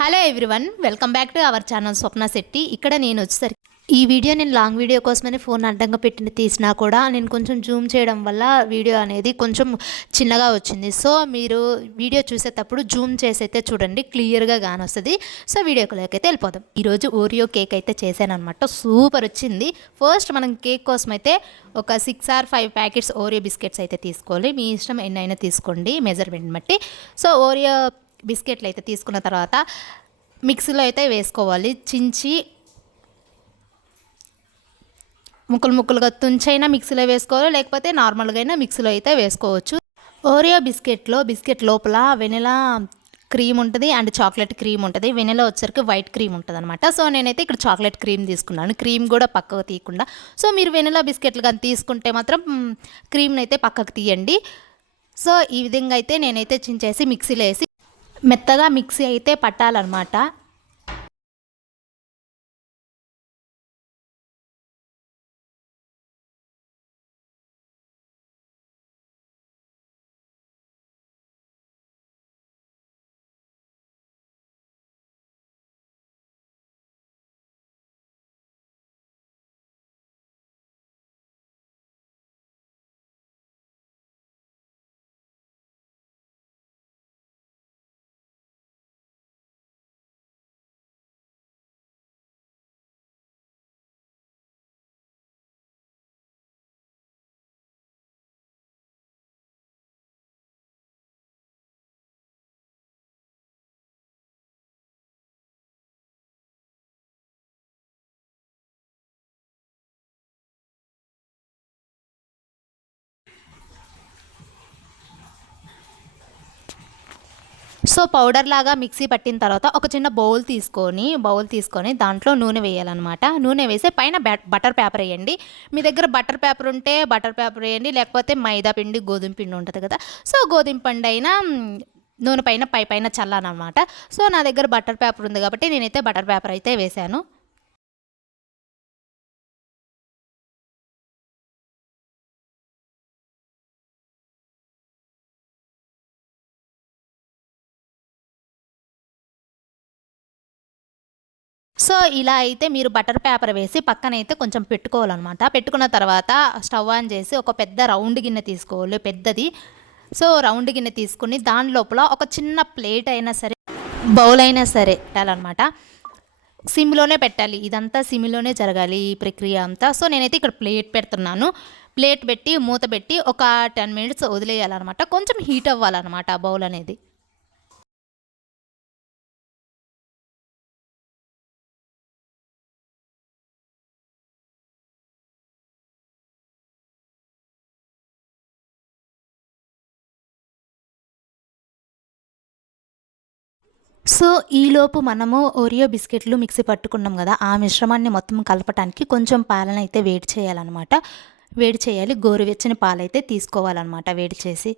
Hello everyone, welcome back to our channel Swapna Shetty. ఇక్కడ నేను వచ్చేసరికి ఈ వీడియో నేను లాంగ్ వీడియో కోసమని ఫోన్ అడ్డంగా పెట్టి తీసినా కూడా నేను కొంచెం జూమ్ చేయడం వల్ల వీడియో అనేది కొంచెం చిన్నగా వచ్చింది. సో మీరు వీడియో చూసేటప్పుడు జూమ్ చేసి అయితే చూడండి, క్లియర్గా కానొస్తుంది. సో వీడియోలోకి అయితే వెళ్ళిపోదాం. ఈరోజు ఓరియో కేక్ అయితే చేశాను అనమాట. సూపర్ వచ్చింది. ఫస్ట్ మనం కేక్ కోసం అయితే ఒక 6 or 5 ప్యాకెట్స్ ఓరియో బిస్కెట్స్ అయితే తీసుకోవాలి. మీ ఇష్టం ఎన్నైనా తీసుకోండి మెజర్మెంట్ బట్టి. సో ఓరియో బిస్కెట్లు అయితే తీసుకున్న తర్వాత మిక్సీలో అయితే వేసుకోవాలి. చించి ముక్కలు ముక్కలుగా తుంచైనా మిక్సీలో వేసుకోవాలి, లేకపోతే నార్మల్గా అయినా మిక్సీలో అయితే వేసుకోవచ్చు. ఓరియో బిస్కెట్ లోపల వెనిలా క్రీమ్ ఉంటుంది అండ్ చాక్లెట్ క్రీమ్ ఉంటుంది. వెనిలా వచ్చరికి వైట్ క్రీమ్ ఉంటుంది అనమాట. సో నేనైతే ఇక్కడ చాక్లెట్ క్రీమ్ తీసుకున్నాను, క్రీమ్ కూడా పక్కకు తీయకుండా. సో మీరు వెనిలా బిస్కెట్లు కానీ తీసుకుంటే మాత్రం క్రీమ్ని అయితే పక్కకు తీయండి. సో ఈ విధంగా అయితే నేనైతే చించేసి మిక్సీలో వేసి మెత్తగా మిక్సీ అయితే పట్టాలన్నమాట. సో పౌడర్ లాగా మిక్సీ పట్టిన తర్వాత ఒక చిన్న బౌల్ తీసుకొని దాంట్లో నూనె వేయాలన్నమాట. నూనె వేసి పైన బటర్ పేపర్ వేయండి. మీ దగ్గర బటర్ పేపర్ ఉంటే బటర్ పేపర్ వేయండి, లేకపోతే మైదా పిండి గోధుమ పిండి ఉంటుంది కదా, సో గోధుమ పిండి అయినా నూనె పైన చల్లానమాట. సో నా దగ్గర బటర్ పేపర్ ఉంది కాబట్టి నేనైతే బటర్ పేపర్ అయితే వేశాను. సో ఇలా అయితే మీరు బటర్ పేపర్ వేసి పక్కనైతే కొంచెం పెట్టుకోవాలన్నమాట. పెట్టుకున్న తర్వాత స్టవ్ ఆన్ చేసి ఒక పెద్ద రౌండ్ గిన్నె తీసుకోవాలి, పెద్దది. సో రౌండ్ గిన్నె తీసుకుని దాని లోపల ఒక చిన్న ప్లేట్ అయినా సరే, బౌల్ అయినా సరే పెట్టాలన్నమాట. సిమ్లోనే పెట్టాలి, ఇదంతా సిమ్లోనే జరగాలి ఈ ప్రక్రియ అంతా. సో నేనైతే ఇక్కడ ప్లేట్ పెడుతున్నాను. ప్లేట్ పెట్టి మూత పెట్టి ఒక 10 minutes వదిలేయాలన్నమాట. కొంచెం హీట్ అవ్వాలన్నమాట ఆ బౌల్ అనేది. సో ఈలోపు మనము ఓరియో బిస్కెట్లు మిక్సీ పట్టుకున్నాం కదా, ఆ మిశ్రమాన్ని మొత్తం కలపటానికి కొంచెం పాలనైతే వేడి చేయాలన్నమాట. వేడి చేయాలి, గోరువెచ్చని పాలైతే తీసుకోవాలన్నమాట వేడి చేసి.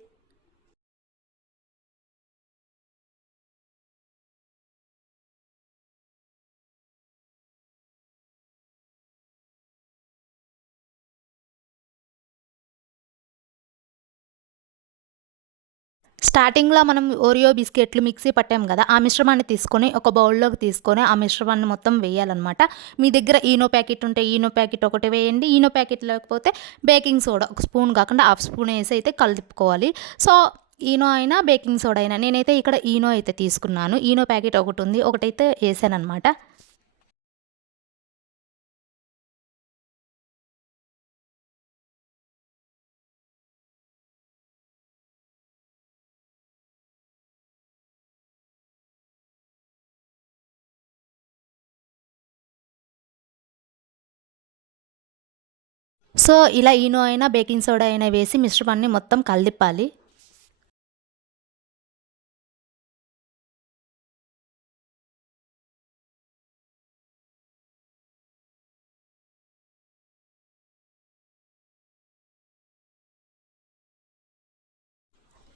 స్టార్టింగ్లో మనం ఓరియో బిస్కెట్లు మిక్సీ పట్టాం కదా, ఆ మిశ్రమాన్ని తీసుకొని ఒక బౌల్లోకి తీసుకొని ఆ మిశ్రమాన్ని మొత్తం వేయాలన్నమాట. మీ దగ్గర ఈనో ప్యాకెట్ ఉంటే ఈనో ప్యాకెట్ ఒకటి వేయండి, ఈనో ప్యాకెట్ లేకపోతే బేకింగ్ సోడా ఒక స్పూన్ కాకుండా హాఫ్ స్పూన్ వేసి అయితే కలుపుకోవాలి. సో ఈనో అయినా బేకింగ్ సోడా అయినా, నేనైతే ఇక్కడ ఈనో అయితే తీసుకున్నాను. ఈనో ప్యాకెట్ ఒకటి ఉంది, ఒకటైతే వేసాను అనమాట. సో ఇలా ఈనో అయినా బేకింగ్ సోడా అయినా వేసి మిశ్రమాన్ని మొత్తం కలిపాలి.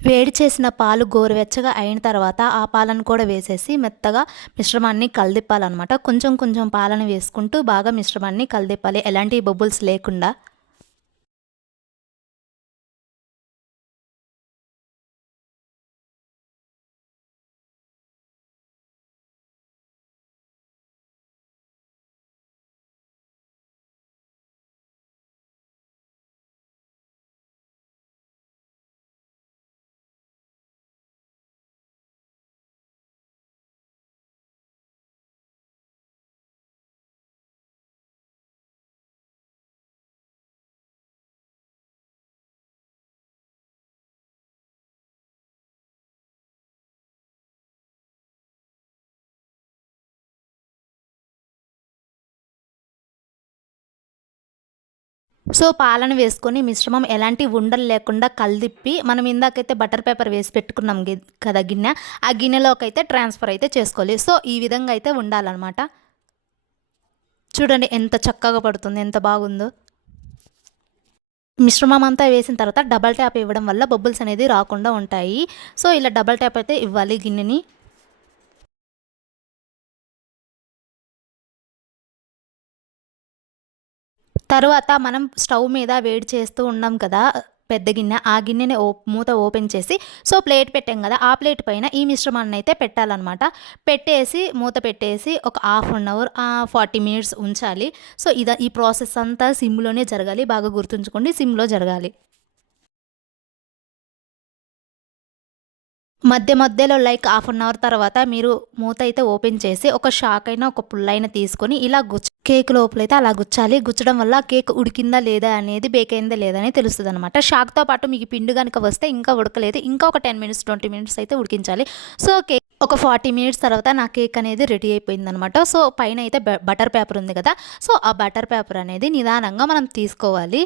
వేడి చేసిన పాలు గోరువెచ్చగా అయిన తర్వాత ఆ పాలను కూడా వేసేసి మెత్తగా మిశ్రమాన్ని కలిదిప్పాలన్నమాట. కొంచెం కొంచెం పాలను వేసుకుంటూ బాగా మిశ్రమాన్ని కలిదిప్పాలి, ఎలాంటి బబుల్స్ లేకుండా. సో పాలను వేసుకొని మిశ్రమం ఎలాంటి ఉండలు లేకుండా కలిపి మనం ఇందాకైతే బటర్ పేపర్ వేసి పెట్టుకున్నాం కదా గిన్నె, ఆ గిన్నెలోకి అయితే ట్రాన్స్ఫర్ అయితే చేసుకోవాలి. సో ఈ విధంగా అయితే ఉండాలన్నమాట. చూడండి ఎంత చక్కగా పడుతుంది, ఎంత బాగుందో. మిశ్రమం అంతా వేసిన తర్వాత డబల్ ట్యాప్ ఇవ్వడం వల్ల బబుల్స్ అనేది రాకుండా ఉంటాయి. సో ఇలా డబల్ ట్యాప్ అయితే ఇవ్వాలి గిన్నెని. తరువాత మనం స్టవ్ మీద వేడి చేస్తూ ఉన్నాం కదా పెద్ద గిన్నె, ఆ గిన్నెని మూత ఓపెన్ చేసి సో ప్లేట్ పెట్టాం కదా, ఆ ప్లేట్ పైన ఈ మిశ్రమాన్ని అయితే పెట్టాలన్నమాట. పెట్టేసి మూత పెట్టేసి ఒక హాఫ్ అన్ అవర్ 40 మినిట్స్ ఉంచాలి. సో ఈ ప్రాసెస్ అంతా సిమ్లోనే జరగాలి, బాగా గుర్తుంచుకోండి, సిమ్లో జరగాలి. మధ్యలో లైక్ హాఫ్ అన్ అవర్ తర్వాత మీరు మూత అయితే ఓపెన్ చేసి ఒక షాక్ అయినా ఒక పుల్లైనా తీసుకొని ఇలా కేక్ లోపలైతే అలా గుచ్చాలి. గుచ్చడం వల్ల కేక్ ఉడికిందా లేదా అనేది, బేక్ అయిందా లేదా అనేది తెలుస్తుంది అనమాట. షాక్తో పాటు మీకు పిండి కనుక వస్తే ఇంకా ఉడకలేదు, ఇంకా ఒక 10 మినిట్స్ 20 మినిట్స్ అయితే ఉడికించాలి. సో కేక్ ఒక 40 మినిట్స్ తర్వాత నా కేక్ అనేది రెడీ అయిపోయిందనమాట. సో పైన అయితే బటర్ పేపర్ ఉంది కదా, సో ఆ బటర్ పేపర్ అనేది నిదానంగా మనం తీసుకోవాలి.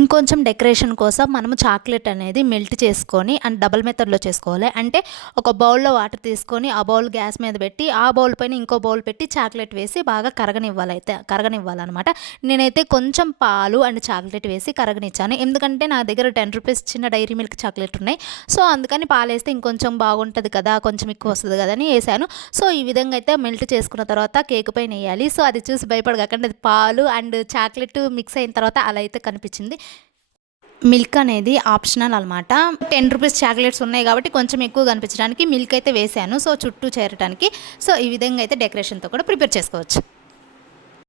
ఇంకొంచెం డెకరేషన్ కోసం మనము చాక్లెట్ అనేది మెల్ట్ చేసుకొని అండ్ డబుల్ మెథడ్లో చేసుకోవాలి. అంటే ఒక బౌల్లో వాటర్ తీసుకొని ఆ బౌల్ గ్యాస్ మీద పెట్టి ఆ బౌల్ పైన ఇంకో బౌల్ పెట్టి చాక్లెట్ వేసి బాగా కరగనివ్వాలన్నమాట. నేనైతే కొంచెం పాలు అండ్ చాక్లెట్ వేసి కరగనిచ్చాను, ఎందుకంటే నా దగ్గర 10 రూపీస్ చిన్న డైరీ మిల్క్ చాక్లెట్ ఉన్నాయి. సో అందుకని పాలు వేస్తే ఇంకొంచెం బాగుంటుంది కదా, కొంచెం ఎక్కువ వస్తుంది కదా అని వేసాను. సో ఈ విధంగా అయితే మెల్ట్ చేసుకున్న తర్వాత కేక్ పైన వేయాలి. సో అది చూసి భయపడకండి, అది పాలు అండ్ చాక్లెట్ మిక్స్ అయిన తర్వాత అలా అయితే కనిపించింది. మిల్క్ అనేది ఆప్షనల్ అనమాట. 10 రూపీస్ చాక్లెట్స్ ఉన్నాయి కాబట్టి కొంచెం ఎక్కువ కనిపించడానికి మిల్క్ అయితే వేసాను, సో చుట్టూ చేరడానికి. సో ఈ విధంగా అయితే డెకరేషన్తో కూడా ప్రిపేర్ చేసుకోవచ్చు.